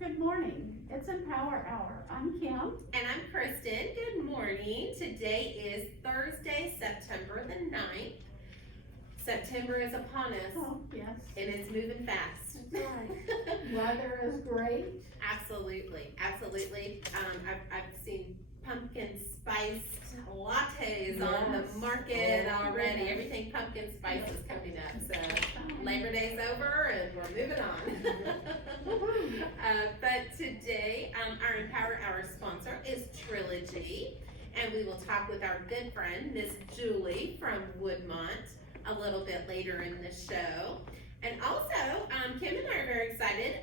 Good morning. It's Empower Hour. I'm Kim. And I'm Kristen. Good morning. Today is Thursday, September the 9th. September is upon us. Oh, yes. And it's moving fast. That's right. Weather is great. Absolutely. I've seen pumpkin spiced lattes on the market already. Everything pumpkin spice is coming up. So Labor Day's over and we're moving on. But today, our Empower Hour sponsor is Trilogy. And we will talk with our good friend, Miss Julie from Woodmont, a little bit later in the show. And also, Kim and I are very excited.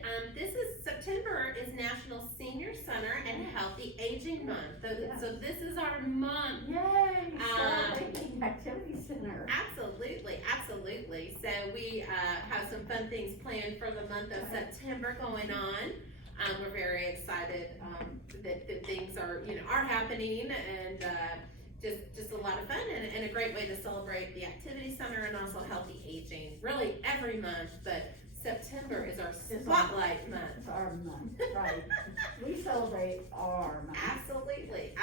September is National Senior Center and Healthy Aging Month. So this is our month. Yay! Celebrating Activity Center. Absolutely. So we have some fun things planned for the month of September going on. We're very excited that things are happening and just a lot of fun and a great way to celebrate the activity center and also healthy aging. Really every month, but September is our spotlight month. It's our month, right. We celebrate our month. Absolutely.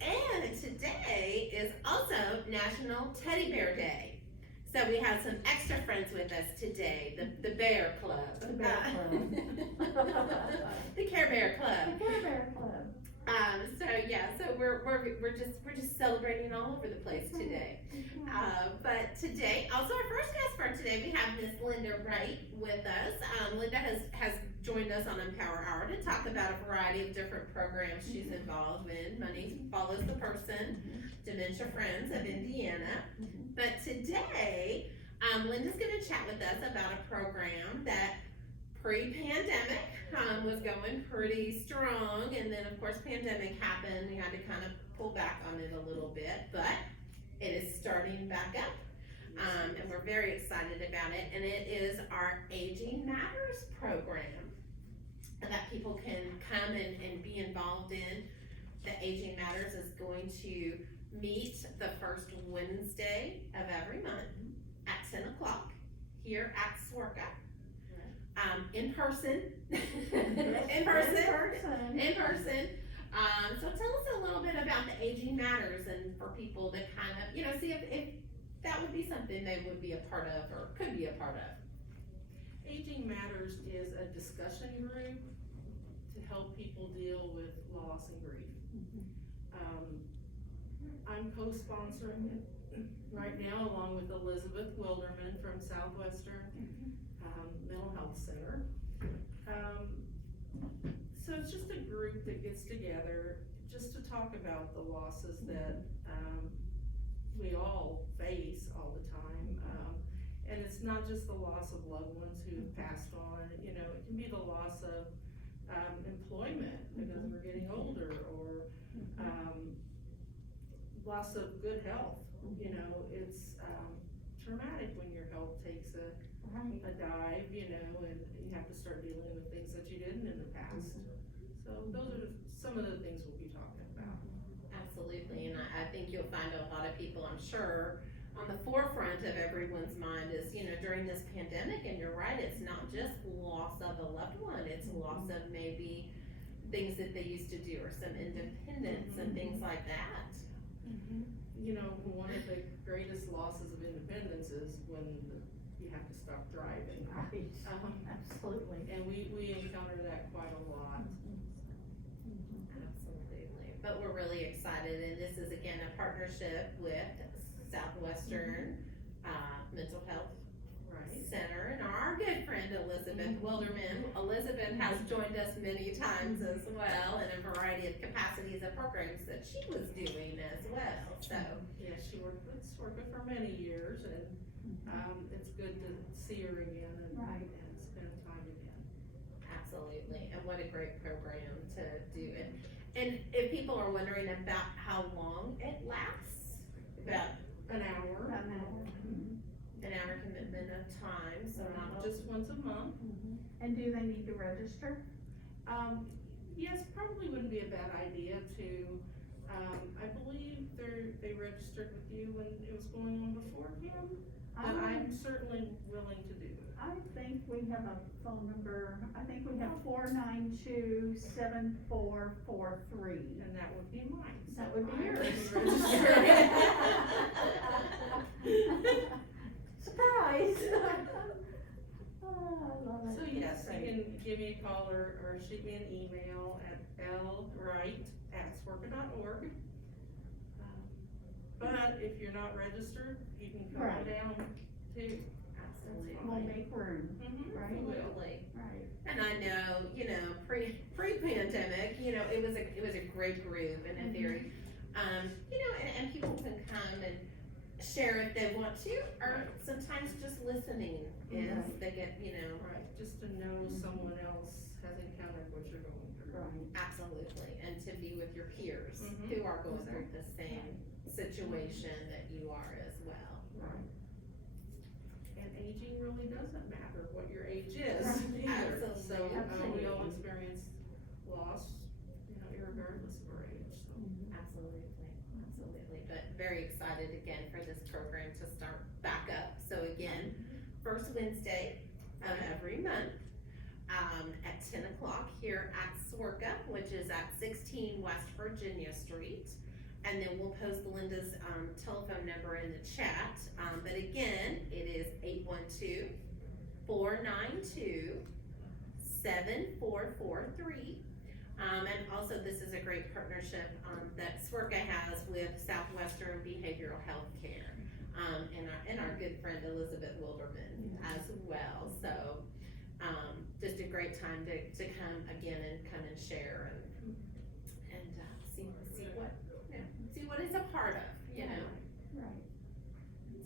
And today is also National Teddy Bear Day. So we have some extra friends with us today, the Bear Club. The Bear Club. The Care Bear Club. The Care Bear Club. So we're just celebrating all over the place today. But today, also our first guest for today, we have Miss Linda Wright with us. Linda has joined us on Empower Hour to talk about a variety of different programs she's involved in. Money Follows the Person, Dementia Friends of Indiana. But today, Linda's going to chat with us about a program that pre-pandemic was going pretty strong, and then of course pandemic happened. We had to kind of pull back on it a little bit, but it is starting back up, and we're very excited about it. And it is our Aging Matters program that people can come and be involved in. The Aging Matters is going to meet the first Wednesday of every month at 10 o'clock here at SWRCA. In person. in person. So tell us a little bit about the Aging Matters and for people to kind of, see if that would be something they would be a part of or could be a part of. Aging Matters is a discussion group to help people deal with loss and grief. I'm co-sponsoring it right now along with Elizabeth Wilderman from Southwestern Mental Health Center. So it's just a group that gets together just to talk about the losses that we all face all the time. And it's not just the loss of loved ones who've passed on, it can be the loss of employment because we're getting older, or loss of good health. It's traumatic when your health takes a dive, and you have to start dealing with things that you didn't in the past. So those are some of the things we'll be talking about. Absolutely, and I think you'll find a lot of people, I'm sure, on the forefront of everyone's mind is, during this pandemic, and you're right, it's not just loss of a loved one, it's loss of maybe things that they used to do or some independence and things like that. One of the greatest losses of independence is when you have to stop driving. Right. Absolutely. And we encounter that quite a lot. Absolutely. But we're really excited, and this is again a partnership with Southwestern Mental Health Center and our good friend Elizabeth Wilderman. Elizabeth has joined us many times as well in a variety of capacities and programs that she was doing as well. So yeah, she worked with SWRCA for many years, and it's good to see her again and spend time again. Absolutely, and what a great program to do. And if people are wondering about how long it lasts, about an hour. An hour commitment of time, so not just once a month. And do they need to register? Yes, probably wouldn't be a bad idea to. I believe they registered with you when it was going on before, Kim. But I'm certainly willing to do it. I think we have a phone number, I think we have 492-7443. And that would be mine. That would be I yours. registered. Surprise! Oh, I love it. So yes, That's you great. can give me a call or shoot me an email at lwright@swerka.org. But if you're not registered, you can come Right. down too. Absolutely. We'll make room, Mhm. right? Absolutely. Right. And I know, pre-pandemic, it was a great group and a very, and people can come and share if they want to, or sometimes just listening is, Right. they get, Right, just to know someone else has encountered what you're going through. Right. absolutely, and to be with your peers Mhm. who are going through the same situation that you are as well. Right. And aging really doesn't matter what your age is Right. either. Absolutely. So, we all Absolutely. experience loss, irregardless of our age, so. Absolutely, absolutely, but very excited again for this program to start back up. So again, first Wednesday of every month, at 10 o'clock here at Swerka, which is at 16 West Virginia Street. And then we'll post Linda's, telephone number in the chat, but again, it is 812-492-7443. And also this is a great partnership, that Swerka has with Southwestern Behavioral Health Care, and our good friend Elizabeth Wilderman as well. So, just a great time to come again and share and see what it's a part of, Right.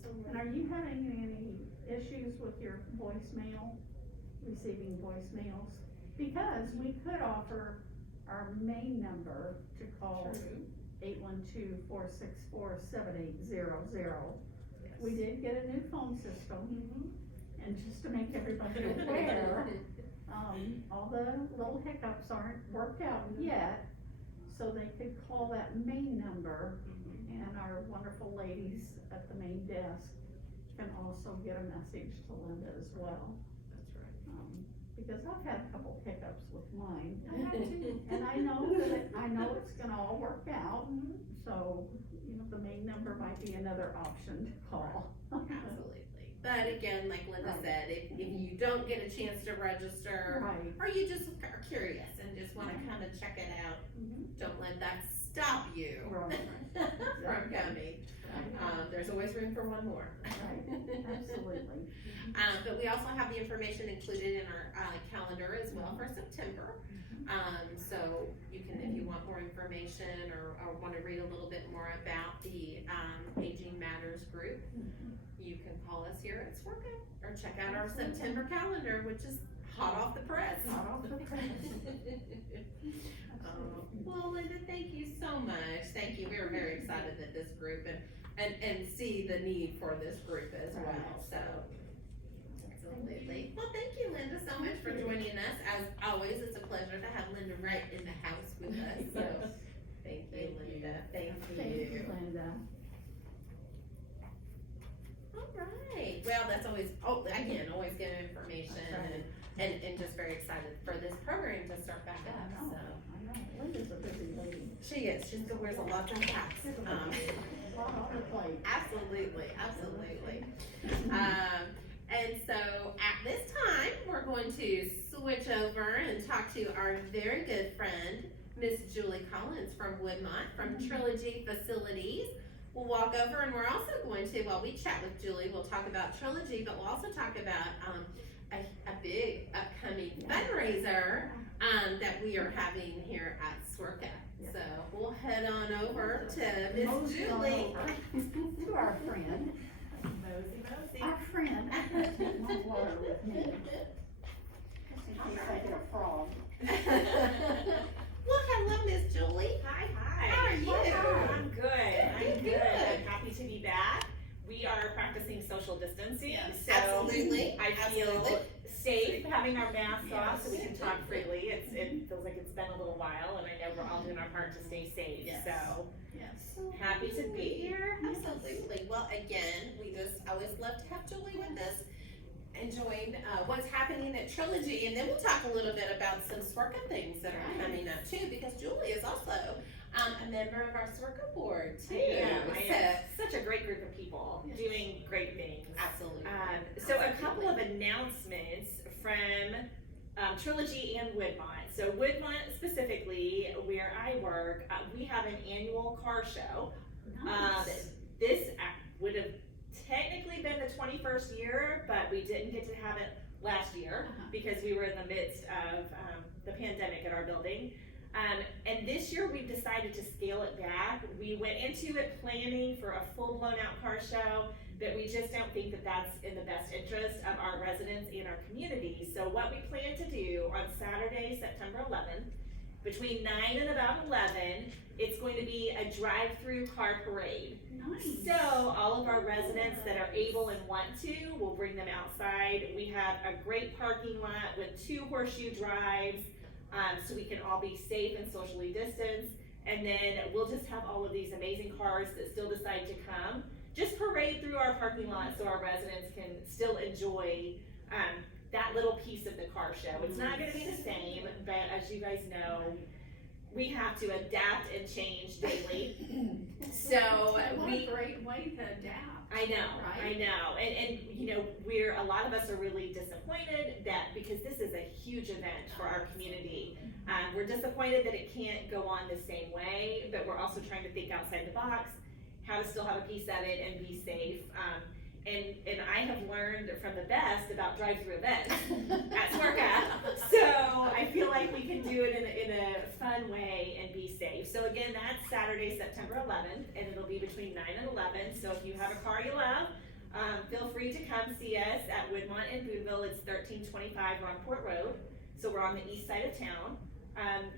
So And are you having any issues with your voicemail, receiving voicemails? Because we could offer our main number to call True. 812-464-7800. Yes. We did get a new phone system, Mhm. and just to make everybody aware, all the little hiccups aren't worked out yet. So they could call that main number, Mhm. and our wonderful ladies at the main desk can also get a message to Linda as well. That's right. Because I've had a couple hiccups with mine, I have too. and I know it's gonna all work out, so, the main number might be another option to call. Absolutely. But again, like Linda Right. said, if you don't get a chance to register, Right. or you just are curious and just wanna come and check it out, don't let that stop you Right. from coming. There's always room for one more. Right, absolutely. But we also have the information included in our, calendar as well for September. So you can, if you want more information or wanna read a little bit more about the, Aging Matters group, you can call us here at Swerka, or check out our September calendar, which is hot off the press. Hot off the press. Well, Linda, thank you so much. Thank you. We are very excited that this group and see the need for this group as well, so. Absolutely. Well, thank you, Linda, so much for joining us. As always, it's a pleasure to have Linda right in the house with us, so. Thank you, Linda. Thank Thank you, you. Linda. Alright, well, that's always, always good information That's and just very excited for this program to start back up, I know, so. I know, Linda's a busy lady. She is, she wears a lot of hats. A lot on the plate. Absolutely. And so at this time, we're going to switch over and talk to our very good friend, Miss Julie Collins from Woodmont, from Trilogy Facilities. We'll walk over and we're also going to, while we chat with Julie, we'll talk about Trilogy, but we'll also talk about, a big upcoming fundraiser, that we are having here at Swerka. Yeah. So we'll head on over to Miss Mosey Julie. on over to our friend. Mosey. Our friend, I'm gonna take my water with me, just in case I get a frog. Well, hello, Miss Julie. Hi. How are you? I'm good. I'm Good. good. I'm happy to be back. We are practicing social distancing, so Absolutely. I feel Absolutely. safe having our masks off so we Yes. can talk freely. It feels like it's been a little while, and I know we're all doing our part to stay safe. Yes. So Yes. happy to be here. Absolutely. Well, again, we just always love to have Julie with us. enjoying what's happening at Trilogy, and then we'll talk a little bit about some SWRCA things that are coming up too, because Julie is also a member of our SWRCA board too. I So- am such a great group of people doing great things. Absolutely. So a couple of announcements from Trilogy and Woodmont. So Woodmont specifically, where I work, we have an annual car show. Nice. This would have technically been the 21st year, but we didn't get to have it last year because we were in the midst of the pandemic at our building. And this year we've decided to scale it back. We went into it planning for a full blown out car show, but we just don't think that that's in the best interest of our residents and our community. So what we plan to do on Saturday, September 11th, between 9 and about 11, it's going to be a drive-through car parade. Nice. So all of our residents that are able and want to, we'll bring them outside. We have a great parking lot with 2 horseshoe drives, so we can all be safe and socially distanced. And then we'll just have all of these amazing cars that still decide to come, just parade through our parking lot so our residents can still enjoy that little piece of the car show. It's not gonna be the same, but as you guys know, we have to adapt and change daily. So What a great way to adapt. I know, Right? I know, and you know, a lot of us are really disappointed that, because this is a huge event for our community. We're disappointed that it can't go on the same way, but we're also trying to think outside the box, how to still have a piece of it and be safe. And I have learned from the best about drive-through events at SWRCA, so I feel like we can do it in a fun way and be safe. So again, that's Saturday, September 11th, and it'll be between 9 and 11. So if you have a car you love, feel free to come see us at Woodmont in Boonville. It's 1325 Rockport Road, so we're on the east side of town.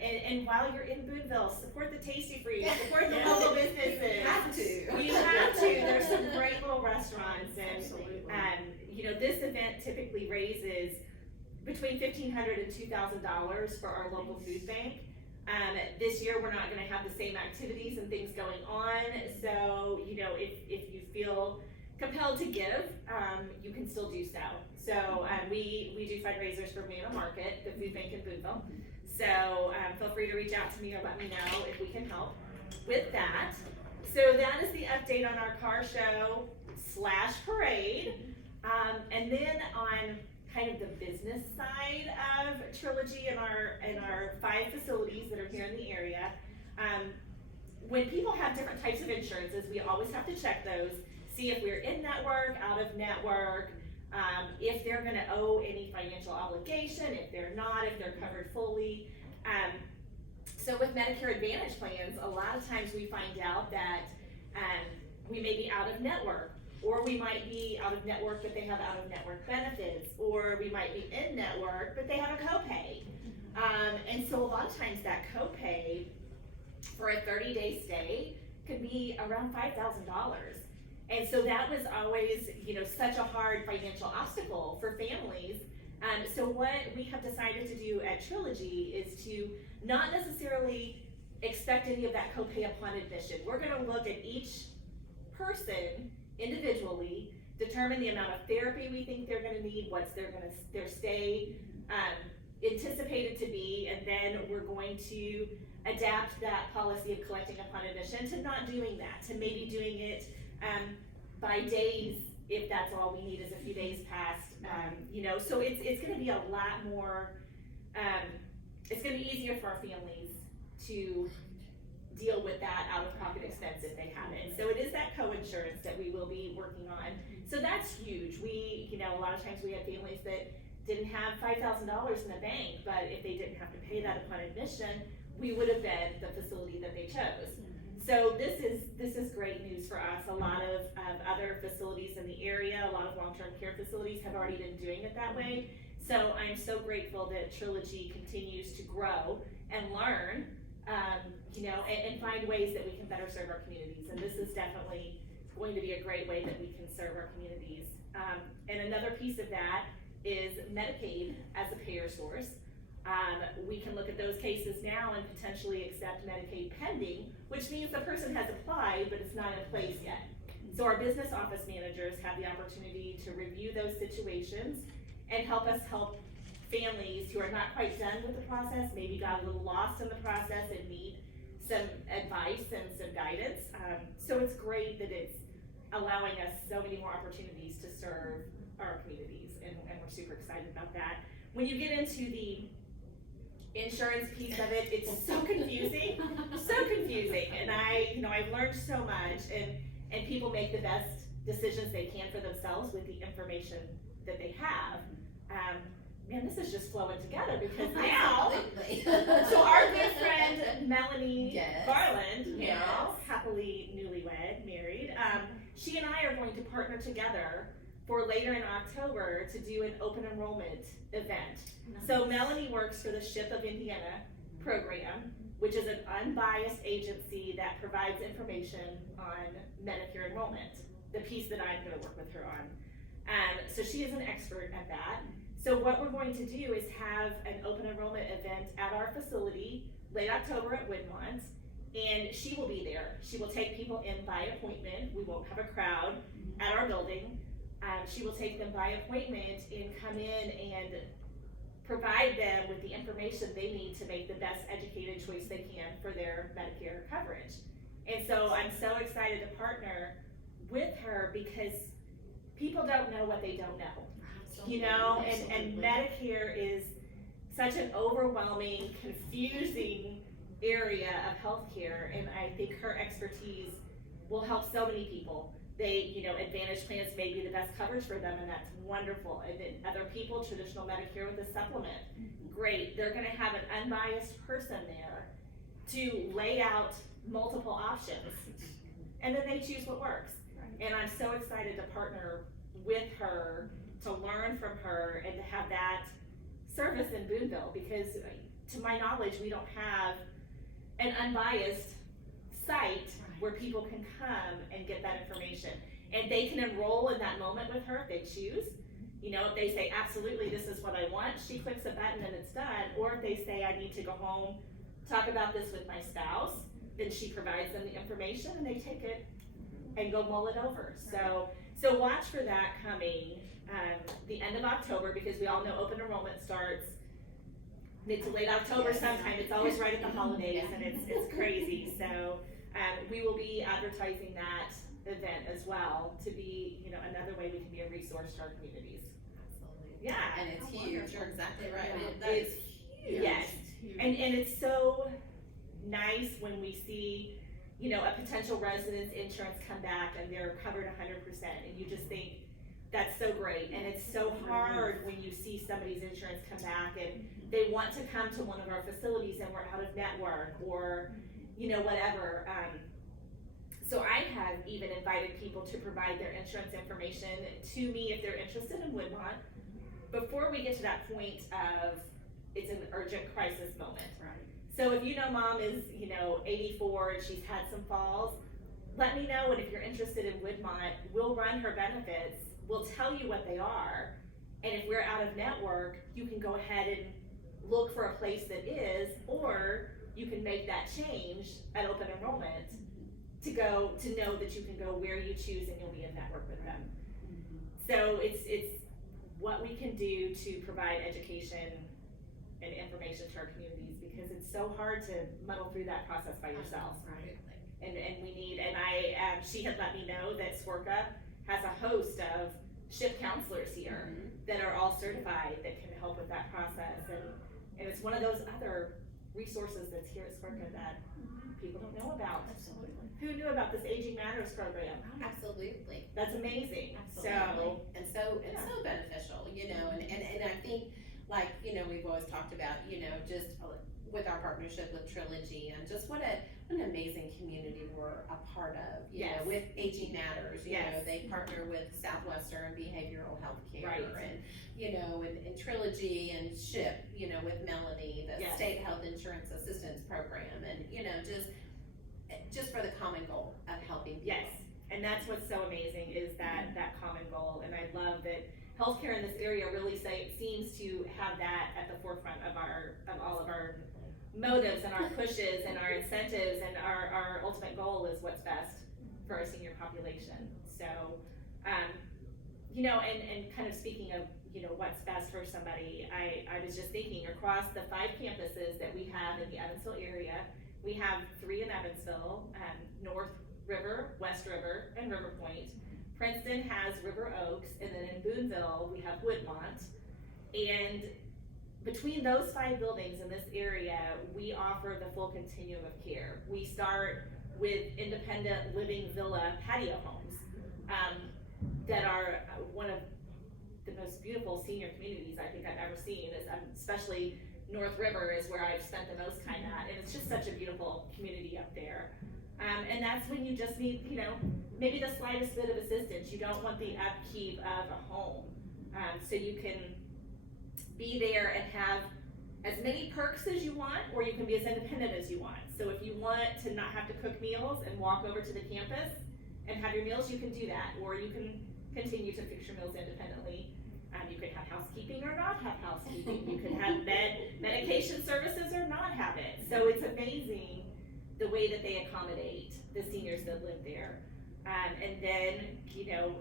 And while you're in Boonville, support the Tasty Freeze, support the local businesses. You have to. You have to. There's some great little restaurants, and Absolutely. you know, this event typically raises between $1,500 and $2,000 for our local food bank. This year we're not going to have the same activities and things going on, so you know, if you feel compelled to give, you can still do so. So we do fundraisers for Manna Market, the food bank in Boonville. So feel free to reach out to me or let me know if we can help with that. So that is the update on our car show / parade. And then on kind of the business side of Trilogy and our 5 facilities that are here in the area, when people have different types of insurances, we always have to check those, see if we're in network, out of network, if they're gonna owe any financial obligation, if they're not, if they're covered fully. So with Medicare Advantage plans, a lot of times we find out that we may be out of network, or we might be out of network but they have out of network benefits, or we might be in network but they have a copay. And so a lot of times that copay for a 30-day stay could be around $5,000. And so that was always, you know, such a hard financial obstacle for families. So what we have decided to do at Trilogy is to not necessarily expect any of that copay upon admission. We're gonna look at each person individually, determine the amount of therapy we think they're gonna need, what's their stay anticipated to be, and then we're going to adapt that policy of collecting upon admission to not doing that, to maybe doing it by days, if that's all we need is a few days past, you know, so it's gonna be a lot more, it's gonna be easier for our families to deal with that out-of-pocket expense if they have it. So it is that co-insurance that we will be working on. So that's huge. We, you know, a lot of times we have families that didn't have $5,000 in the bank, but if they didn't have to pay that upon admission, we would have been the facility that they chose. So this is great news for us. A lot of other facilities in the area, a lot of long-term care facilities have already been doing it that way. So I'm so grateful that Trilogy continues to grow and learn, you know, and find ways that we can better serve our communities. And this is definitely going to be a great way that we can serve our communities. And another piece of that is Medicaid as a payer source. We can look at those cases now and potentially accept Medicaid pending, which means the person has applied, but it's not in place yet. So our business office managers have the opportunity to review those situations and help us help families who are not quite done with the process, maybe got a little lost in the process and need some advice and some guidance. So it's great that it's allowing us so many more opportunities to serve our communities, and we're super excited about that. When you get into the insurance piece of it, it's so confusing, and I've learned so much, and people make the best decisions they can for themselves with the information that they have. Man, this is just flowing together because now, so our good friend Melanie Yes. Garland, Yes. now happily newlywed, married, she and I are going to partner together for later in October to do an open enrollment event. So Melanie works for the SHIP of Indiana program, which is an unbiased agency that provides information on Medicare enrollment, the piece that I'm gonna work with her on. So she is an expert at that. So what we're going to do is have an open enrollment event at our facility late October at Woodmont, and she will be there. She will take people in by appointment. We won't have a crowd at our building. She will take them by appointment and come in and provide them with the information they need to make the best educated choice they can for their Medicare coverage. And so I'm so excited to partner with her because people don't know what they don't know. You know, and Medicare is such an overwhelming, confusing area of healthcare, and I think her expertise will help so many people. Advantage plans may be the best coverage for them, and that's wonderful. And then other people, traditional Medicare with a supplement, great. They're gonna have an unbiased person there to lay out multiple options, and then they choose what works. And I'm so excited to partner with her, to learn from her, and to have that service in Boonville, because to my knowledge, we don't have an unbiased site where people can come and get that information. And they can enroll in that moment with her if they choose. If they say, absolutely, this is what I want, she clicks a button and it's done. Or if they say, I need to go home, talk about this with my spouse, then she provides them the information and they take it and go mull it over. So watch for that coming the end of October, because we all know open enrollment starts mid to late October sometime. It's always right at the holidays, and it's crazy. So we will be advertising that event as well to be, another way we can be a resource to our communities. Absolutely. Yeah. And it's huge. You're exactly right. Yeah. That is huge. Yes. And it's so nice when we see, a potential resident's insurance come back and they're covered 100%, and you just think, that's so great. And it's so hard when you see somebody's insurance come back and they want to come to one of our facilities and we're out of network, or whatever. So I have even invited people to provide their insurance information to me if they're interested in Woodmont, before we get to that point of it's an urgent crisis moment. Right. So if mom is 84 and she's had some falls, let me know, and if you're interested in Woodmont, we'll run her benefits. We'll tell you what they are, and if we're out of network, you can go ahead and look for a place that is, or you can make that change at open enrollment to know that you can go where you choose and you'll be in network with them. So it's what we can do to provide education and information to our communities, because it's so hard to muddle through that process by yourself. Right. And we need, and she had let me know that SWRCA has a host of SHIP counselors here that are all certified that can help with that process, and it's one of those other resources that's here at SWRCA that people don't know about. Absolutely. Who knew about this Aging Matters program? Absolutely. That's amazing. Absolutely. So beneficial, and I think, we've always talked about, just with our partnership with Trilogy, and just what an amazing community we're a part of, Yes. with Aging Matters, Yes. They partner with Southwestern Behavioral Health Care, Right. and Trilogy and SHIP, with Melanie, the Yes. State Health Insurance Assistance Program, and, just for the common goal of helping people. Yes, and that's what's so amazing is that common goal, and I love that healthcare in this area really seems to have that at the forefront of all of our motives and our pushes and our incentives, and our ultimate goal is what's best for our senior population. So, you know, and kind of speaking of, you know, what's best for somebody, I was just thinking across the 5 campuses that we have in the Evansville area, we have 3 in Evansville, North River, West River, and River Point. Princeton has River Oaks, and then in Boonville, we have Woodmont. And between those 5 buildings in this area, we offer the full continuum of care. We start with independent living villa patio homes that are one of the most beautiful senior communities I think I've ever seen. Especially North River is where I've spent the most time at, and it's just such a beautiful community up there. And that's when you just need, you know, maybe the slightest bit of assistance. You don't want the upkeep of a home. So you can be there and have as many perks as you want, or you can be as independent as you want. So if you want to not have to cook meals and walk over to the campus and have your meals, you can do that, or you can continue to fix your meals independently. You could have housekeeping or not have housekeeping. You could have medication services or not have it. So it's amazing the way that they accommodate the seniors that live there. And then, you know,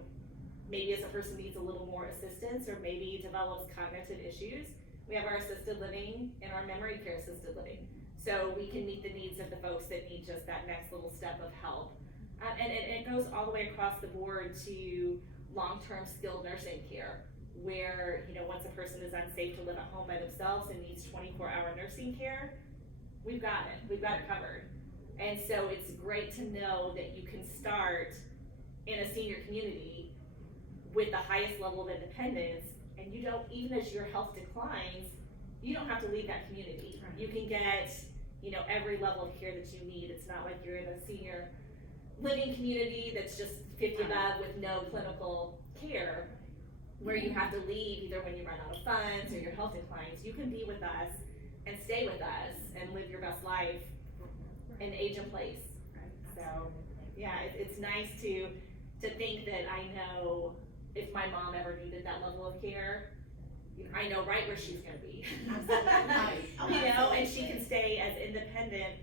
maybe as a person needs a little more assistance or maybe develops cognitive issues, we have our assisted living and our memory care assisted living. So we can meet the needs of the folks that need just that next little step of help. And it goes all the way across the board to long-term skilled nursing care, where, you know, once a person is unsafe to live at home by themselves and needs 24-hour nursing care, we've got it covered. And so it's great to know that you can start in a senior community with the highest level of independence, and you don't, even as your health declines, you don't have to leave that community. You can get, you know, every level of care that you need. It's not like you're in a senior living community that's just 50 above with no clinical care, where you have to leave either when you run out of funds or your health declines. You can be with us and stay with us and live your best life and age in place. So yeah, it's nice to think that I know if my mom ever needed that level of care, I know right where she's gonna be. You know, and she can stay as independent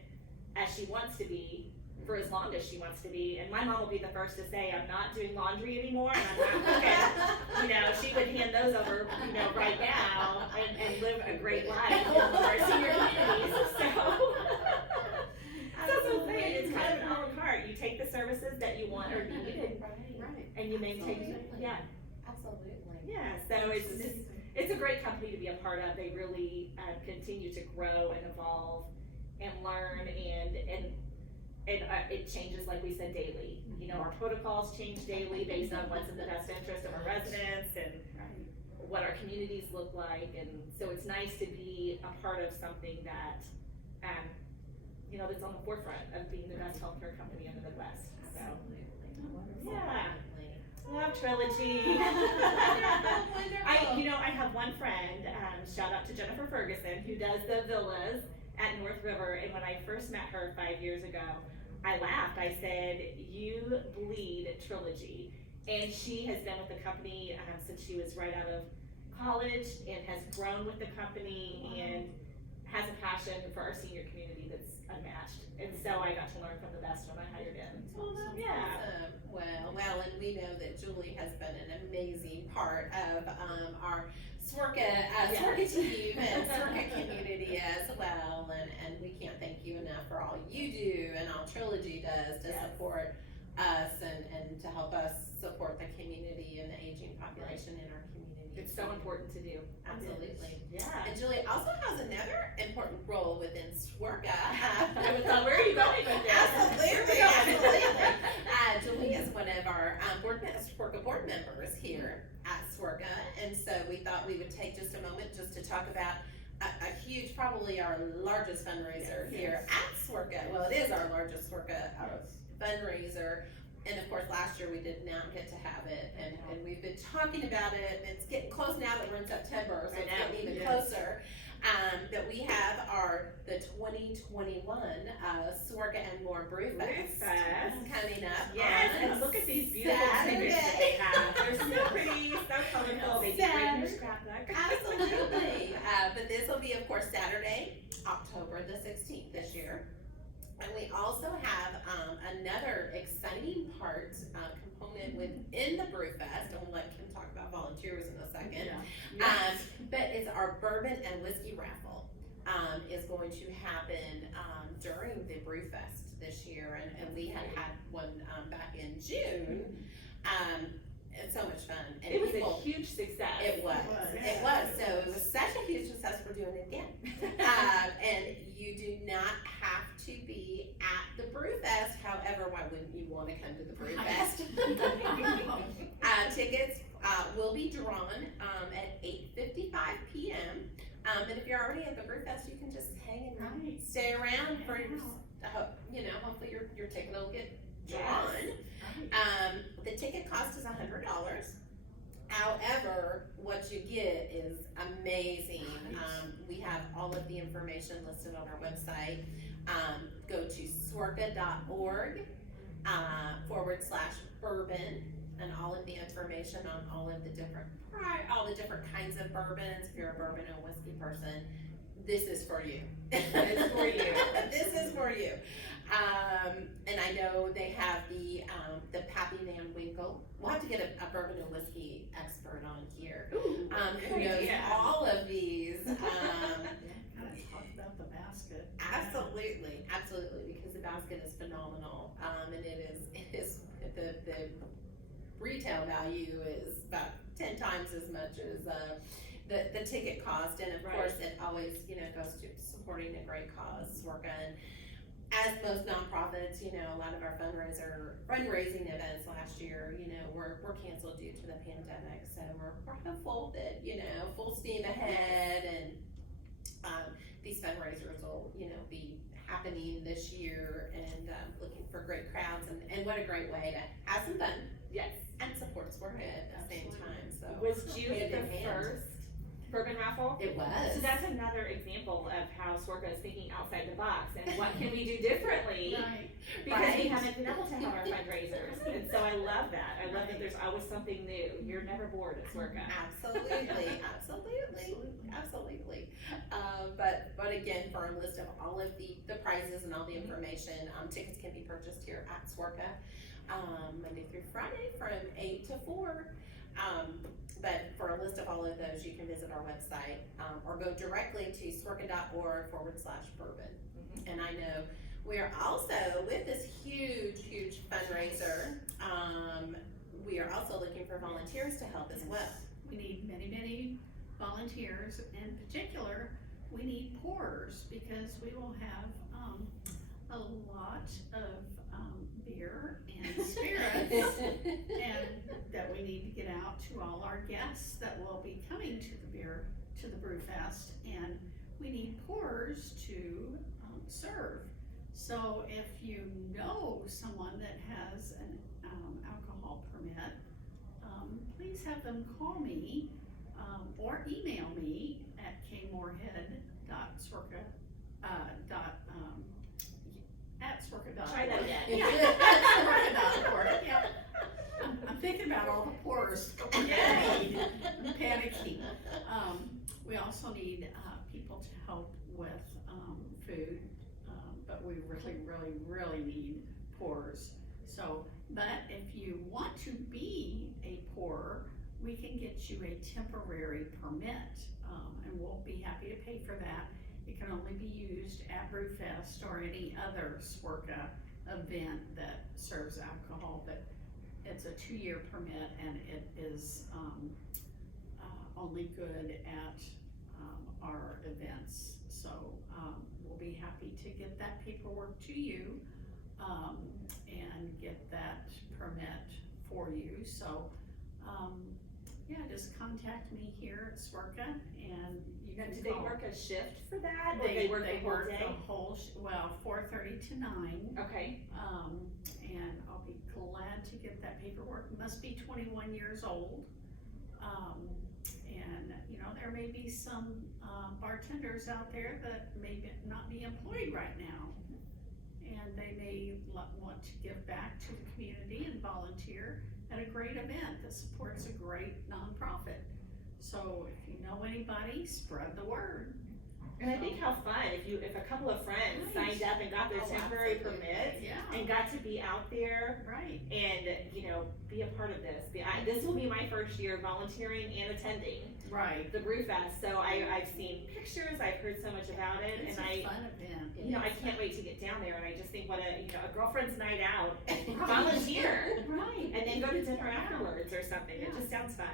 as she wants to be for as long as she wants to be. And my mom will be the first to say, I'm not doing laundry anymore and I'm not cooking. You know, she would hand those over, you know, right now and live a great life in our senior communities. So it's kind of an a la carte. You take the services that you want or need and you maintain it. Yeah. Absolutely. Yeah, so it's a great company to be a part of. They really continue to grow and evolve and learn, and it changes, like we said, daily. You know, our protocols change daily based on what's in the best interest of our residents and what our communities look like, and so it's nice to be a part of something that, you know, that's on the forefront of being the best healthcare company in the Midwest. So, yeah. Love Trilogy. I have one friend, shout out to Jennifer Ferguson, who does the villas at North River, and when I first met her 5 years ago, I laughed. I said, you bleed Trilogy. And she has been with the company since she was right out of college and has grown with the company and has a passion for our senior community that's unmatched. And so I got to learn from the best when I hired in. Well, that's awesome. Well, and we know that Julie has been an amazing part of our SWRCA team and SWRCA community as well. And we can't thank you enough for all you do and all Trilogy does to support us and to help us support the community and the aging population in our community. It's so important to do. Absolutely. Yeah. And Julie also has another important role within SWRCA. I thought, where are you going with this? Absolutely. Julie is one of our SWRCA board members here at SWRCA, and so we thought we would take just a moment just to talk about a huge, probably our largest fundraiser here at SWRCA. Well, it is our largest SWRCA fundraiser. And of course, last year we did not get to have it, and we've been talking about it. It's getting close now that we're in September, so it's getting even closer. That we have the 2021 SWRCA and More Brew Fest coming up. Yes, and look at these beautiful figures that they have. They're so pretty, so colorful. They do great in your scrapbook. Absolutely. But this will be, of course, Saturday, October the 16th this year. And we also have another exciting component within the Brewfest, and we'll let Kim talk about volunteers in a second. But it's our bourbon and whiskey raffle is going to happen during the Brewfest this year, and we had one back in June. It's so much fun. And It was a huge success. It was. So it was such a huge success. We're doing it again. And you do not have to be at the Brewfest. However, why wouldn't you want to come to the Brewfest? Tickets will be drawn at 8:55 p.m. And if you're already at the Brewfest, you can just hang and stay around for, hopefully your ticket will get drawn. The ticket cost is $100. However, what you get is amazing. We have all of the information listed on our website. Go to swerka.org /bourbon, and all of the information on all of the different kinds of bourbons. If you're a bourbon and whiskey person, this is for you. It's for you. This is for you. And I know they have the Pappy Van Winkle. We'll have to get a bourbon and whiskey expert on here. Ooh, Who knows all of these. Talk about the basket. Absolutely, because the basket is phenomenal. And it is the retail value is about 10 times as much as the ticket cost, and of course it always goes to supporting a great cause. And as most nonprofits, a lot of our fundraising events last year, were canceled due to the pandemic. So we're hopeful that full steam ahead, and these fundraisers will be happening this year, and looking for great crowds, and what a great way to have some fun. Yes. And support Swerka at the same time. So Was June hand in the hand. first bourbon raffle? It was. So that's another example of how Swerka is thinking outside the box, and what can we do differently? Because we haven't been able to have our fundraisers, and so I love that. I love that there's always something new. You're never bored at Swerka. Absolutely. But again, for a list of all of the prizes and all the information, tickets can be purchased here at Swerka, Monday through Friday from 8 to 4. But for a list of all of those, you can visit our website, or go directly to swerka.org /bourbon. And I know we are also, with this huge fundraiser, we are also looking for volunteers to help as well. We need many volunteers. In particular, we need pourers, because we will have a lot of beer and spirits and that we need to get out to all our guests that will be coming to the Brewfest, and we need pourers to serve. So if you know someone that has an alcohol permit, please have them call me or email me at kmorehead.swerka at swerka.org. Try that again. Swerka.org. Yeah. I'm thinking about all the pourers. I'm panicking. We also need people to help with food, but we really need pourers. So, but if you want to be a pourer, we can get you a temporary permit, and we'll be happy to pay for that. It can only be used at Brewfest or any other Swerka event that serves alcohol, but it's a 2-year permit, and it is only good at our events. So we'll be happy to get that paperwork to you and get that permit for you. So just contact me here at Swerka, and you can Do they call. work a shift for that, or they work the whole day? 4:30 to 9. Okay. And I'll be glad to get that paperwork. Must be 21 years old. And there may be some bartenders out there that may not be employed right now, and they may want to give back to the community and volunteer at a great event that supports a great nonprofit. So if you know anybody, spread the word. And I think how fun, if a couple of friends Right. signed up and got their Oh, temporary absolutely. permits Yeah, and got to be out there right. and, be a part of this. This will be my first year volunteering and attending Right. the Brew Fest, so I've seen pictures, I've heard so much about it, It's and a fun event. I can't wait to get down there, and I just think what a girlfriend's night out, volunteer, Right. and then go to dinner afterwards or something, it Yeah. just sounds fun.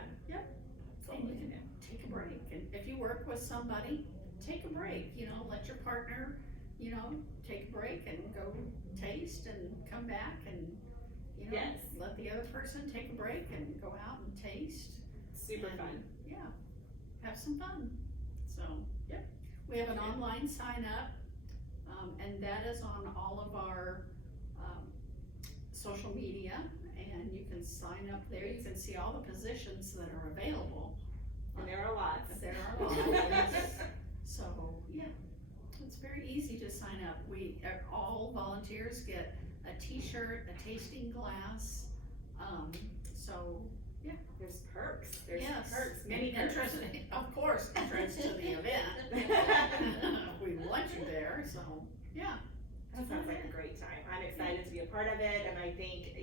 And you can take a break, and if you work with somebody, take a break, let your partner, take a break and go taste and come back and, Yes. let the other person take a break and go out and taste. Super And, fun. Yeah, have some fun. So, yep, we have an online sign up, and that is on all of our, social media, and you can sign up there, you can see all the positions that are available. And there are lots. There are lots. So, yeah, it's very easy to sign up. All volunteers get a t-shirt, a tasting glass, so, There's perks, yes. many perks. Interesting, of course, entrance to the event. We want you there, so, yeah. That sounds like a great time. I'm excited to be a part of it, and I think,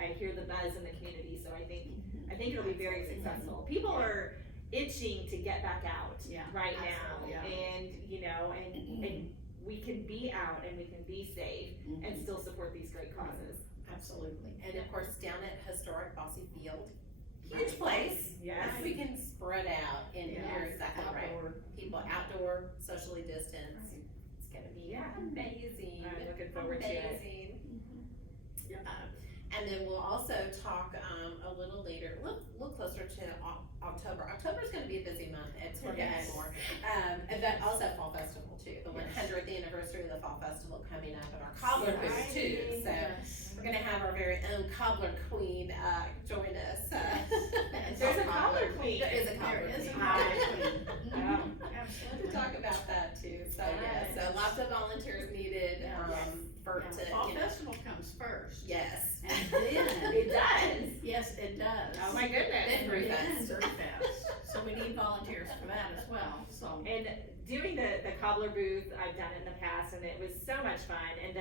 I hear the buzz in the community, so I think it'll be very successful. People are itching to get back out Yeah, right now, absolutely, yeah. and we can be out and we can be safe and still support these great causes. Absolutely. And of course, down at historic Bossy Field, huge place. Yes. We can spread out and Yeah. you're exactly right. Outdoor. People outdoor, socially distanced. Right. It's gonna be Yeah. amazing. I'm looking forward to it. Amazing. Yeah. And then we'll also talk, a little later, look closer to October. October's gonna be a busy month at Swerve Yes. More. And that also Fall Festival too, the 100th anniversary of the Fall Festival coming up and our cobbler booth too. So Yes. we're gonna have our very own cobbler queen, join us. There's a cobbler queen. There is a cobbler There is a queen. Wow. To Absolutely. talk about that too, so yeah, so lots of volunteers needed, for, Yeah, to, Fall Festival comes first. yes. And then, It does. yes, it does. Oh my goodness. Then Brew Then Fest. Brew Fest. So we need volunteers for that as well, so. And doing the cobbler booth, I've done it in the past, and it was so much fun. And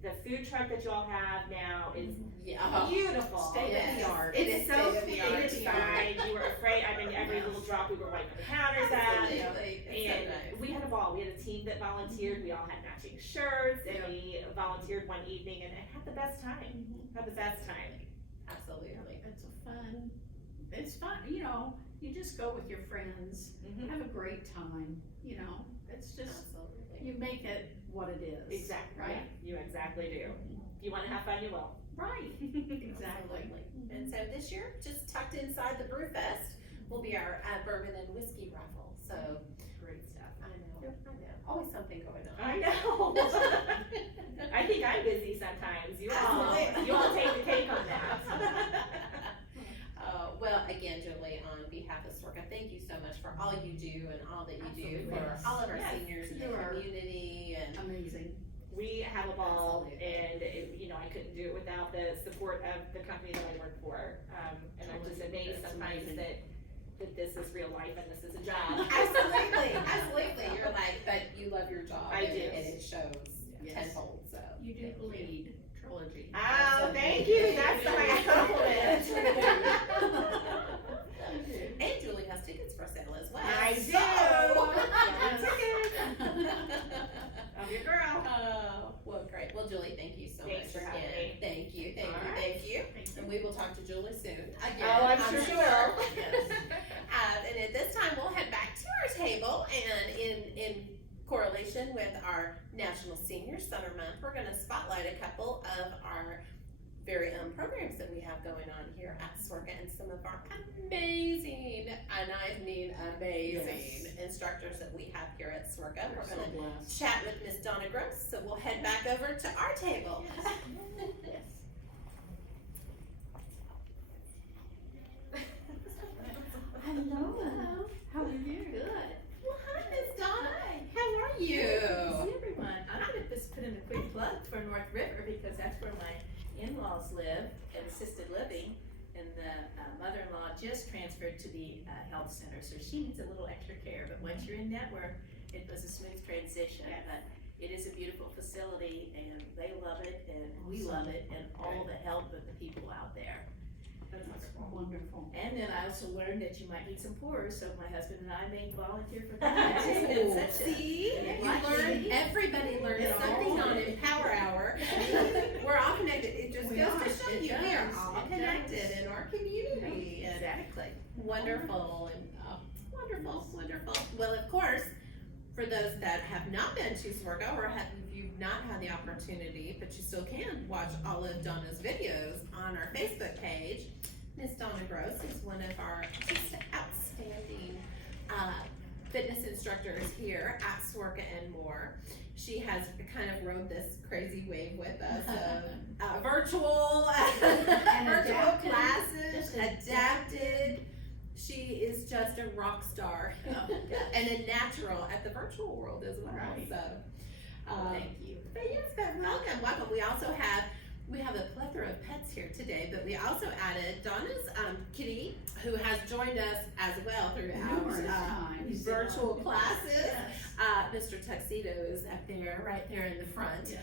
the food truck that you all have now is Yeah. beautiful. State of the art. It It's is so state of the clean art. inside. You were afraid. I mean, every little drop we were wiping the counters at. Absolutely, it's so And nice. we had a ball. We had a team that volunteered. We all had matching shirts, and we volunteered one evening and had the best time. Had the best time. Absolutely. It's fun, you just go with your friends, have a great time, it's just, Absolutely. you make it what it is. Exactly. Right? You exactly do. If you want to have fun, you will. Right, exactly. Absolutely. And so this year, just tucked inside the Brew Fest, will be our bourbon and whiskey raffle, so. Great stuff. I know, always something going on. I know. I think I'm busy sometimes. You all take the cake on that. Well, again, Julie, on behalf of SORCA, thank you so much for all you do and all that you do Absolutely. for all of our Yes, seniors in the you are community and. Amazing. We have a ball, Absolutely. and I couldn't do it without the support of the company that I work for. And I'm just amazed That's sometimes amazing. that this is real life and this is a job. Absolutely. You're like, but you love your job. I do. And it shows Yes. tenfold, so. You do lead Trilogy. Oh, thank you. That's the highest compliment. And Julie has tickets for sale as well. I do. So- Got tickets. I'm your girl. Well, great. Well, Julie, thank you so Thanks much for having again. me. Thank you, thank All you, right. thank you. And we will talk to Julie soon. Again, Oh, I'm sure we will. Yes. And at this time, we'll head back to our table, and in correlation with our National Senior Summer Month, we're gonna spotlight a couple of our very own programs that we have going on here at SORCA and some of our amazing, and I mean amazing, instructors that we have here at SORCA. We're We're so gonna blessed. chat with Miss Donna Gross, so we'll head back over to our table. Yes. Hello. How are you? Good. Well, hi, Miss Donna. How are you? Good to see everyone. I'm gonna just put in a quick plug for North River because that's where my in-laws live at assisted living. And the mother-in-law just transferred to the health center, so she needs a little extra care. But once you're in that, where it was a smooth transition, but it is a beautiful facility and they love it and we love it and all the help of the people out there. That's wonderful. And then I also learned that you might need some pours, so my husband and I may volunteer for that. It's been such a- See, Yeah. you learned, everybody learned It all something on works. Empower Hour. We're all connected, it just We goes are. to show It you, we are does. all It connected does. in our community, and Exactly. wonderful, and, wonderful, wonderful. Well, of course, for those that have not been to Swargo, or if you've not had the opportunity, but you still can watch all of Donna's videos on our Facebook page. Miss Donna Gross is one of our just outstanding fitness instructors here at Swarka and More. She has kind of rode this crazy wave with us of virtual adapted. classes, Just adapted. She is just a rock star Oh, and a natural at the virtual world as well. Right. So, Thank you. but yes, but welcome. We have a plethora of pets here today, but we also added Donna's kitty, who has joined us as well Numerous throughout times. virtual classes. Yes. Mr. Tuxedo is up there, right there in the front. Yes.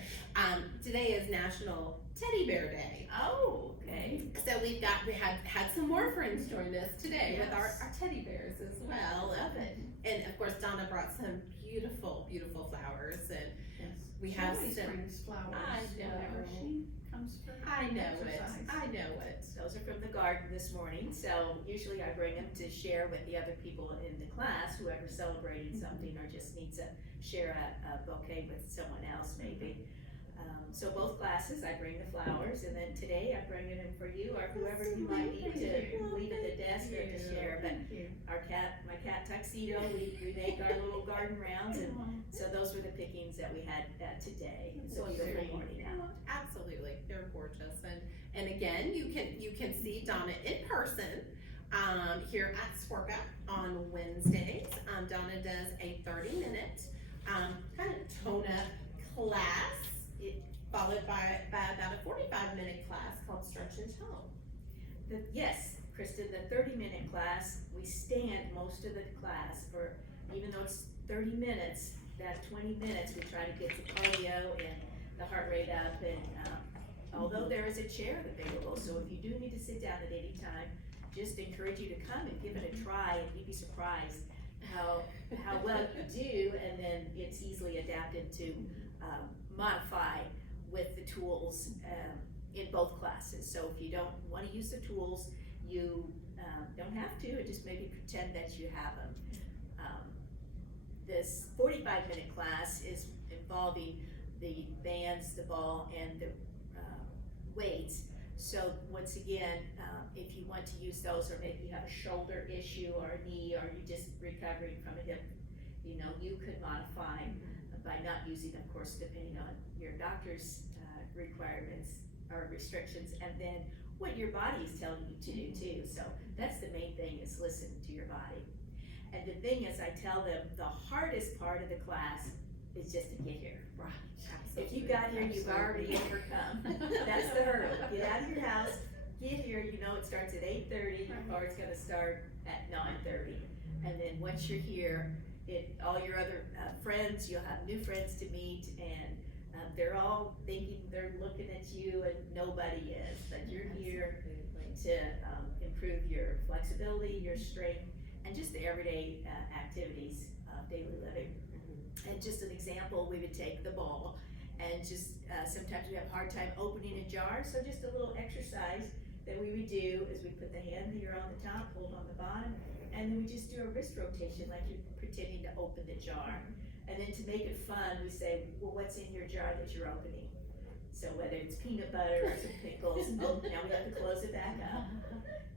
Today is National Teddy Bear Day. Oh, okay. So we had some more friends join us today with our Yes. teddy bears as well. Love it. And of course, Donna brought some beautiful, beautiful flowers, and Yes. we She have always some. brings flowers I know. whenever she comes for I know it. exercise. I know it. Those are from the garden this morning, so usually I bring them to share with the other people in the class, whoever's celebrating something or just needs to share a bouquet with someone else maybe. So both classes, I bring the flowers, and then today I'm bringing them for you or whoever you might need to leave at the desk or to share. But Thank you. my cat Tuxedo, we make our little garden rounds, and so those were the pickings that we had today. It's a beautiful morning out. Absolutely, they're gorgeous, and again, you can see Donna in person here at Swarka on Wednesdays. Donna does a 30-minute kind of tone-up class, followed by about a 45-minute class called Stretch and Tone. Yes, Kristen, the 30-minute class, we stand most of the class for, even though it's 30 minutes, that 20 minutes, we try to get the cardio and the heart rate up, and although there is a chair available, so if you do need to sit down at any time, just encourage you to come and give it a try, and you'd be surprised how well you do, and then it's easily adapted to modify with the tools in both classes. So if you don't want to use the tools, you don't have to, and just maybe pretend that you have them. This 45-minute class is involving the bands, the ball, and the weights. So once again, if you want to use those, or maybe you have a shoulder issue or a knee, or you're just recovering from a hip, you could modify by not using, of course, depending on your doctor's requirements or restrictions, and then what your body is telling you to do too. So that's the main thing, is listen to your body. And the thing is, I tell them the hardest part of the class is just to get here. Right. If you got here, you've already overcome. That's the hurdle. Get out of your house, get here. It starts at 8:30, or it's going to start at 9:30. And then once you're here, all your other friends, you'll have new friends to meet, and they're all thinking they're looking at you, and nobody is. But you're here to improve your flexibility, your strength, and just the everyday activities of daily living. And just an example, we would take the ball, and just sometimes we have a hard time opening a jar, so just a little exercise that we would do is we put the hand here on the top, hold on the bottom, and then we just do a wrist rotation like you're pretending to open the jar. And then to make it fun, we say, well, what's in your jar that you're opening? So whether it's peanut butter or some pickles, now we have to close it back up.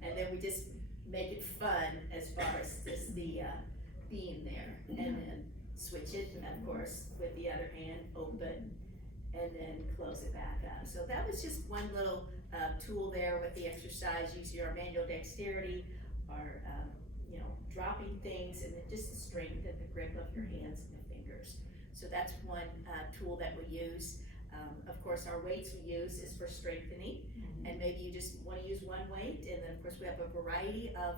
And then we just make it fun as far as just the being there, and then switch it, and of course, with the other hand, open, and then close it back up. So that was just one little tool there with the exercise, using our manual dexterity, or dropping things, and then just the strength and the grip of your hands and the fingers. So that's one tool that we use. Of course, our weights we use is for strengthening, and maybe you just want to use one weight, and then of course we have a variety of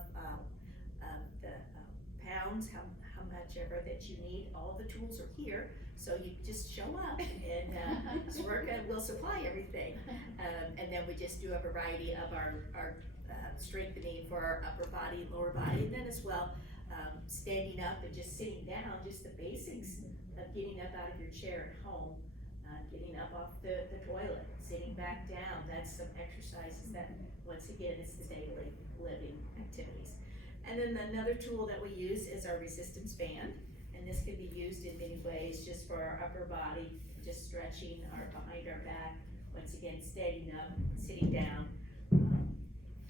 the pounds, how how much ever that you need. All the tools are here, so you just show up and Swerka will supply everything. And then we just do a variety of our strengthening for our upper body, lower body, and then as well, standing up and just sitting down, just the basics of getting up out of your chair at home, getting up off the toilet, sitting back down. That's some exercises that, once again, it's the daily living activities. And then another tool that we use is our resistance band, and this can be used in many ways, just for our upper body, just stretching our behind our back. Once again, standing up, sitting down,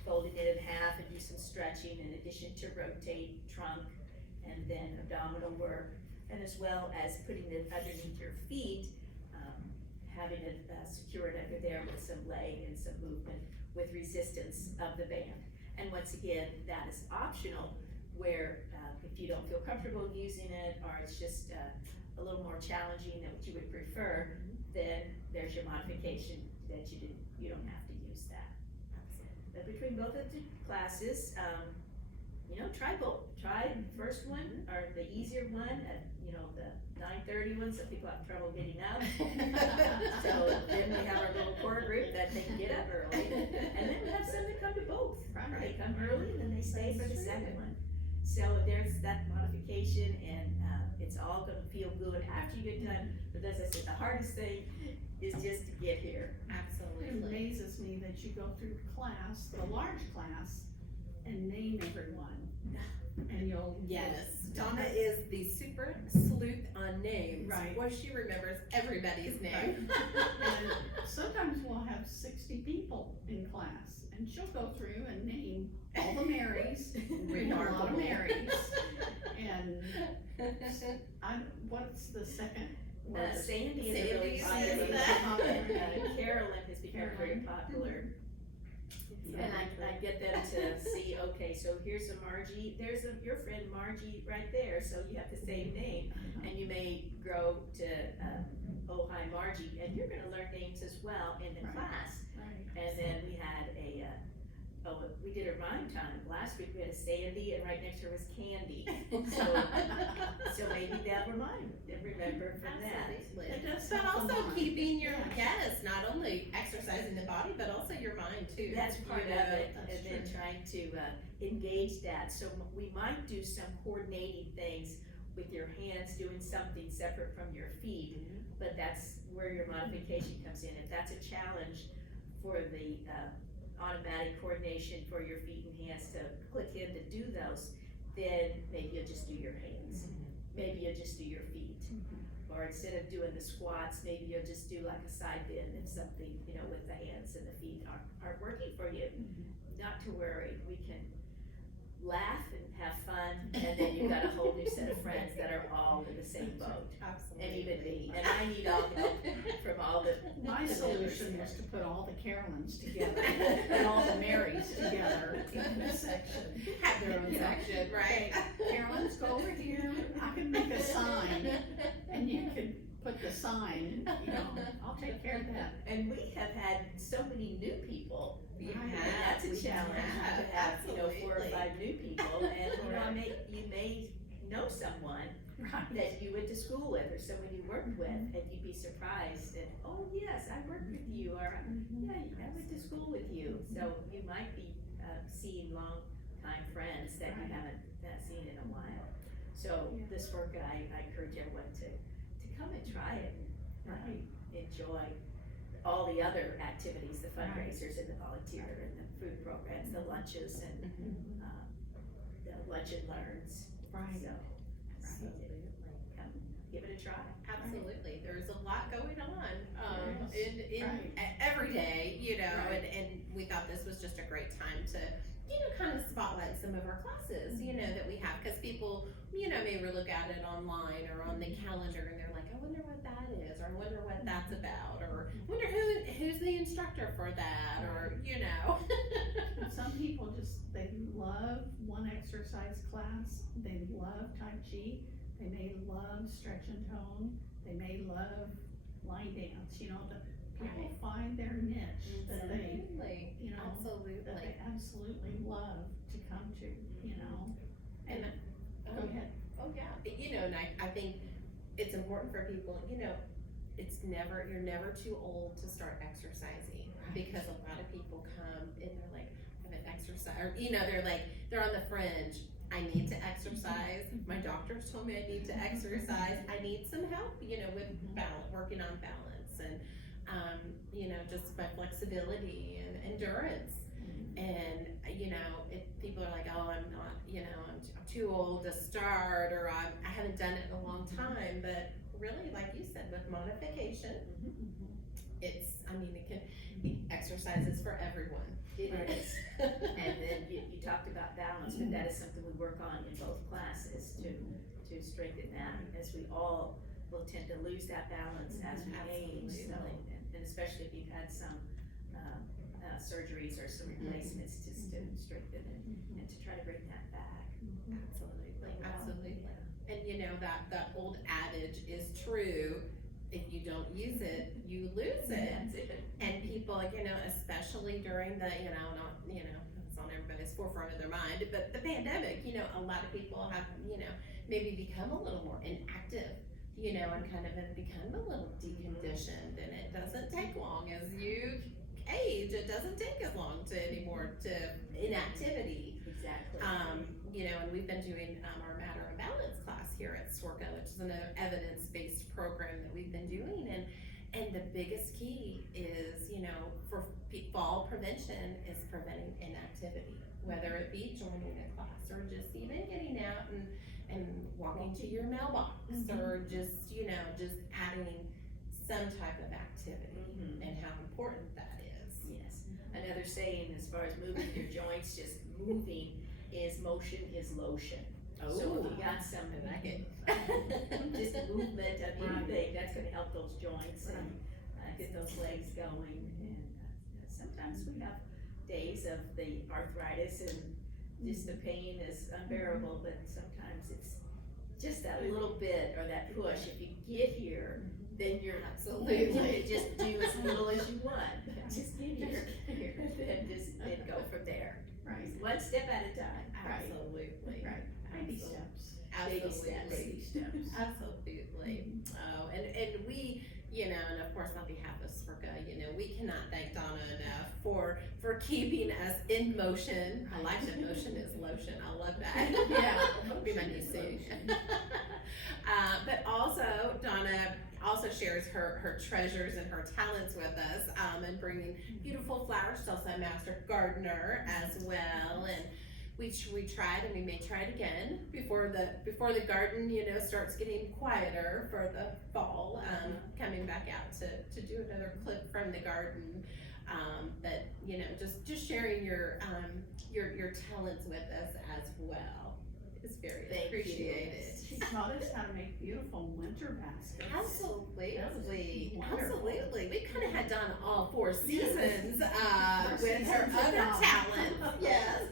folding it in half and do some stretching in addition to rotate trunk and then abdominal work, and as well as putting it underneath your feet, having it secured under there with some leg and some movement with resistance of the band. And once again, that is optional, where if you don't feel comfortable using it, or it's just a little more challenging than what you would prefer, then there's your modification that you don't have to use that. But between both of the classes, try both. Try the first one, or the easier one, the 9:30 one, some people have trouble getting up. So then we have our little core group that they can get up early, and then we have some that come to both. They come early and then they stay for the second one. So there's that modification, and it's all gonna feel good after you get done. But as I said, the hardest thing is just to get here. It Absolutely. amazes me that you go through class, the large class, and name everyone. And you'll. Yes, Donna is the super sleuth on names. Right. Well, she remembers everybody's name. And sometimes we'll have 60 people in class, and she'll go through and name all the Marys, a lot of Marys, and what's the second word? Sandy is really Sandy. popular. Carolyn has become very popular. And I get them to see, okay, so here's a Margie, there's your friend Margie right there, so you have the same name, and you may grow to, oh, hi Margie, and you're gonna learn names as well in the Right. class. Right. And then we had we did a rhyme time, last week we had a Sandy, and right next to her was Candy. So maybe that remember from that. Absolutely. It does But help the also mind. keeping your, Yeah. yes, not only exercising the body, but also your mind too. That's part of it, That's and then true. trying to engage that, so we might do some coordinating things with your hands, doing something separate from your feet, but that's where your modification comes in. If that's a challenge for the automatic coordination for your feet and hands to click in to do those, then maybe you'll just do your hands, maybe you'll just do your feet. Or instead of doing the squats, maybe you'll just do like a side bend if something, with the hands and the feet aren't working for you. Not to worry, we can laugh and have fun, and then you've got a whole new set of friends that are all in the same boat. Absolutely. And even me, and I need all help from all the. My the solution members was to put all the Carolyns together and all the Marys together in this section. Have their own section, right? Carolyn's, go over here, I can make a sign, and you can put the sign, I'll take care of that. And we have had so many new people. You And have, that's we a challenge have, to have, 4 or absolutely. 5 new people, and you may know someone Right. that you went to school with or someone you worked with, and you'd be surprised that, oh yes, I worked with you, or yeah, I went to school with you. So you might be seeing long-time friends that you haven't seen in a while. So this work, I encourage everyone to come and try it, and enjoy all the other activities, the fundraisers and the volunteer and the food programs, the lunches and the lunch and learns. Right. So come, give it a try. Absolutely, there's a lot going on, Yes. every day, Right. and we thought this was just a great time to, kind of spotlight some of our classes, that we have, cause people, maybe look at it online or on the calendar and they're like, I wonder what that is, or I wonder what that's about, or I wonder who's the instructor for that, or, And some people they love one exercise class, they love Tai Chi, they may love stretch and tone, they may love line dance, the people find their niche that they, Absolutely, absolutely. that they absolutely love to come to, And, go ahead. Oh, yeah. You know, and I think it's important for people, you know, you're never too old to start exercising. Because a lot of people come and they're like, I haven't exercised, or, you know, they're on the fringe. I need to exercise. My doctors told me I need to exercise. I need some help, you know, with working on balance and, you know, just my flexibility and endurance. And, you know, if people are like, oh, I'm not, you know, I'm too old to start, or I haven't done it in a long time. But really, like you said, with modification, exercise is for everyone. It is. And then you talked about balance, but that is something we work on in both classes to strengthen that, as we all will tend to lose that balance as we age. So, and especially if you've had some surgeries or some replacements, just to strengthen it and to try to bring that back. Absolutely. And you know, that old adage is true. If you don't use it, you lose it. That's it. And people, you know, especially during the, you know, it's on everybody's forefront of their mind, but the pandemic, you know, a lot of people have, you know, maybe become a little more inactive, you know, and kind of have become a little deconditioned. And it doesn't take long as you age, it doesn't take as long anymore to inactivity. Exactly. You know, and we've been doing our Matter of Balance class here at SWRCA, which is an evidence-based program that we've been doing, and the biggest key is, you know, for fall prevention is preventing inactivity, whether it be joining a class or just even getting out and walking to your mailbox, or just, you know, just adding some type of activity, and how important that is. Yes. Another saying as far as moving your joints, just moving is motion is lotion. So if you got some just movement of anything, that's gonna help those joints and get those legs going. And sometimes we have days of the arthritis and just the pain is unbearable, but sometimes it's just that little bit or that push. If you get here, then you're Absolutely. You can just do as little as you want. Just get here, then go from there. Right. One step at a time. Absolutely. Right. Baby steps. Baby steps. Baby steps. Absolutely. Oh, and we, you know, and of course on behalf of SWRCA, you know, we cannot thank Donna enough for keeping us in motion. I like that motion is lotion. I love that. Yeah. Be my new thing. But also Donna also shares her treasures and her talents with us, and bringing beautiful flowers. She's also a master gardener as well, and we tried, and we may try it again before the garden, you know, starts getting quieter for the fall. Coming back out to do another clip from the garden. But you know, just sharing your talents with us as well is very appreciated. She taught us how to make beautiful winter baskets. Absolutely. Wonderful. Absolutely. We kind of had done all 4 seasons with seasons her of other done. talents. Yes.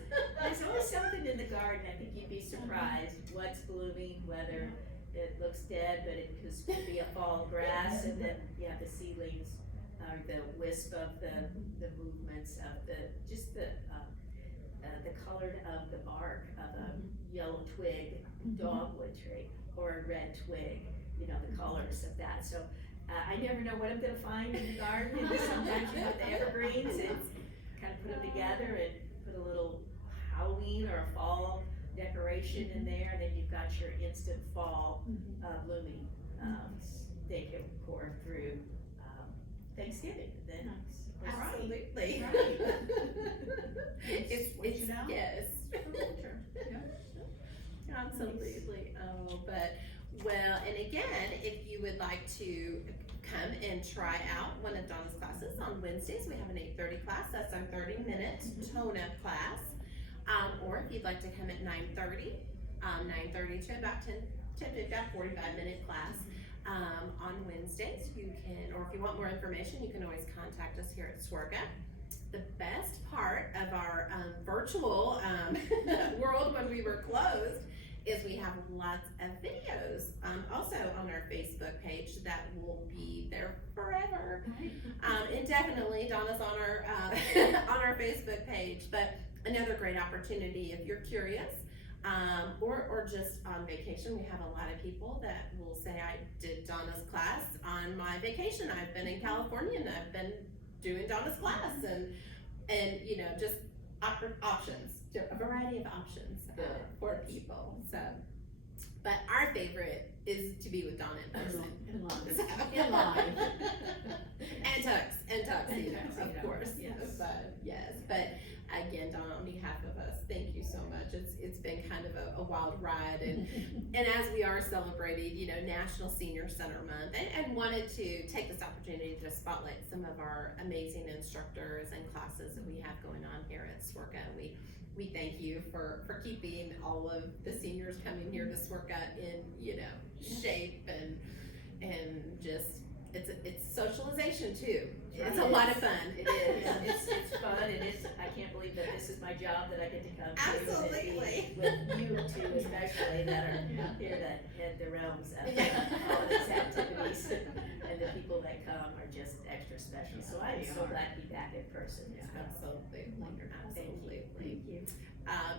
There's always something in the garden. I think you'd be surprised what's blooming, whether it looks dead, but it could be a fall grass, and then you have the seedlings, or the wisp of the movements of the colored of the bark of a yellow twig dogwood tree or a red twig, you know, the colors of that. So I never know what I'm gonna find in the garden. And sometimes you have the evergreens and kind of put them together and put a little Halloween or a fall decoration in there, and then you've got your instant fall blooming decor through Thanksgiving. Then Absolutely. Right. It's Switch it out. yes. For winter. Yeah. Absolutely. Oh, but well, and again, if you would like to come and try out one of Donna's classes on Wednesdays, we have an 8:30 class. That's our 30-minute tone-up class. Or if you'd like to come at 9:30, 9:30 to about 10 to about 45-minute class. On Wednesdays, you can, or if you want more information, you can always contact us here at SWRCA. The best part of our virtual world when we were closed is we have lots of videos also on our Facebook page that will be there forever. Indefinitely. Donna's on our on our Facebook page. But another great opportunity if you're curious or just on vacation. We have a lot of people that will say, I did Donna's class on my vacation. I've been in California and I've been doing Donna's class, and you know, just options, a variety of options for people. So, but our favorite is to be with Donna in person. In line. So- In line. and tuxedo, of tuxedo, course. yes. But yes, but again, Donna, on behalf of us, thank you so much. It's been kind of a wild ride, and as we are celebrating, you know, National Senior Center Month, and wanted to take this opportunity to spotlight some of our amazing instructors and classes that we have going on here at SWRCA. We thank you for keeping all of the seniors coming here to SWRCA in, you know, shape and just it's socialization too. It's a lot of fun. It is, it's fun, and I can't believe that this is my job, that I get to come to Absolutely. and be with you two especially, that are here to head the realms of all these activities, and the people that come are just extra special, so I'm so glad to be back in person. It's been Absolutely. Absolutely. Thank you.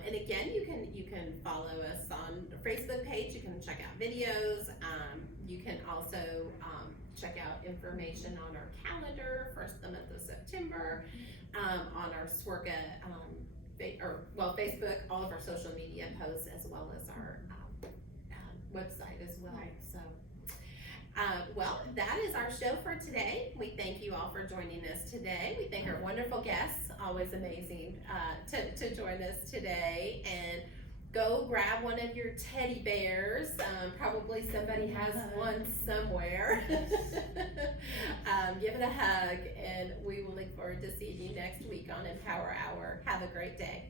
And again, you can follow us on the Facebook page. You can check out videos. You can also check out information on our calendar for the month of September, on our SWRCA Facebook, all of our social media posts, as well as our website as well. Right. So. Well, that is our show for today. We thank you all for joining us today. We thank our wonderful guests, always amazing to join us today. And go grab one of your teddy bears. Probably somebody has one somewhere. Give it a hug, and we will look forward to seeing you next week on Empower Hour. Have a great day.